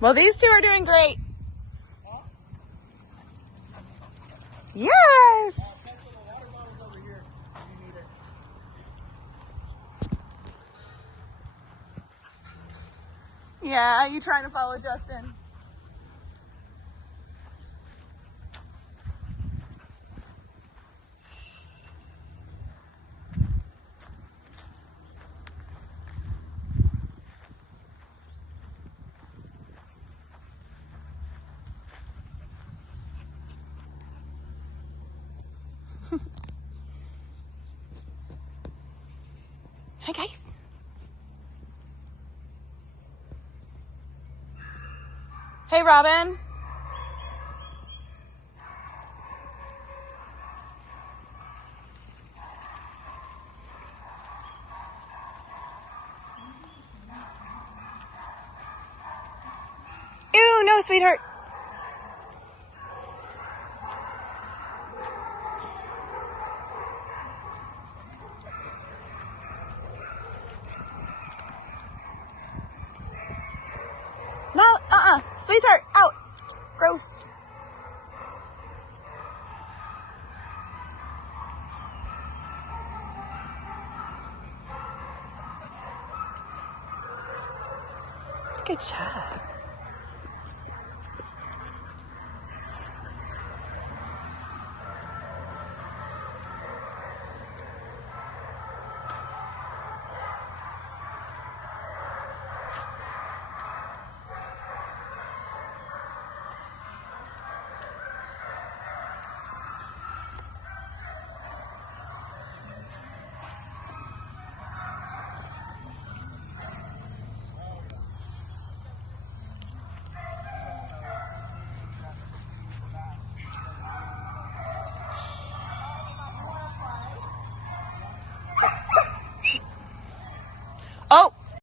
Well, these two are doing great. Yes! Yeah, you trying to follow Justin? Hi, guys. Hey, Robin. Ew, no, sweetheart. No, sweetheart, out. Gross. Good job.